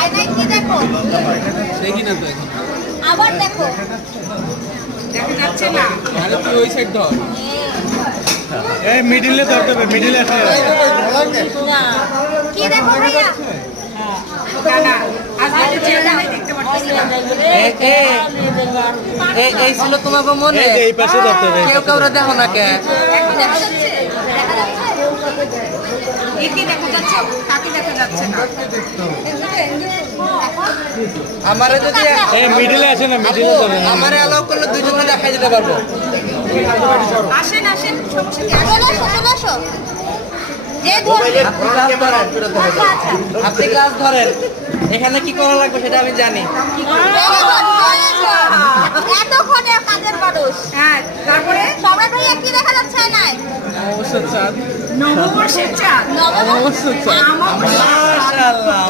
আয়নায় কি দেখো? দেখি না তো এখন। আবার দেখো। দেখা যাচ্ছে না। আরে তুই ওই সাইড ধর। এই মিডিলে ধরতে হবে, মিডিলে আসে। না কি দেখো ভাইয়া? না না আজকে চেহারাই দেখতে পাচ্ছি না। এই ছিল তোমাকে মনে এই পাশে ধরতে হবে। কেউ কাউরে দেখো না কে দেখা যাচ্ছে? দেখা যাচ্ছে? একে দেখা যাচ্ছে, কাকে দেখা যাচ্ছে না। আমারে যদি এই মিডিলে আসে না, মিডিলে ধরেন। আমারে অ্যালাউ করলে দুইজনে দেখাই দিতে পারবো। আসেন আসেন সমস্যা কি? চলে আসো, চলে আসো। যে ধরবে। আপনি ক্লাস ধরেন, এখানে কি করা লাগবে সেটা আমি জানি। এতক্ষণে কাজের মানুষ। হ্যাঁ তারপরে সবাই ভাইয়া কি দেখা যাচ্ছে নাই? অবশ্যই চাঁদ। নববর্ষের চাঁদ। নববর্ষ। অবশ্যই চাঁদ। আমার মাশাআল্লাহ মাশাআল্লাহ।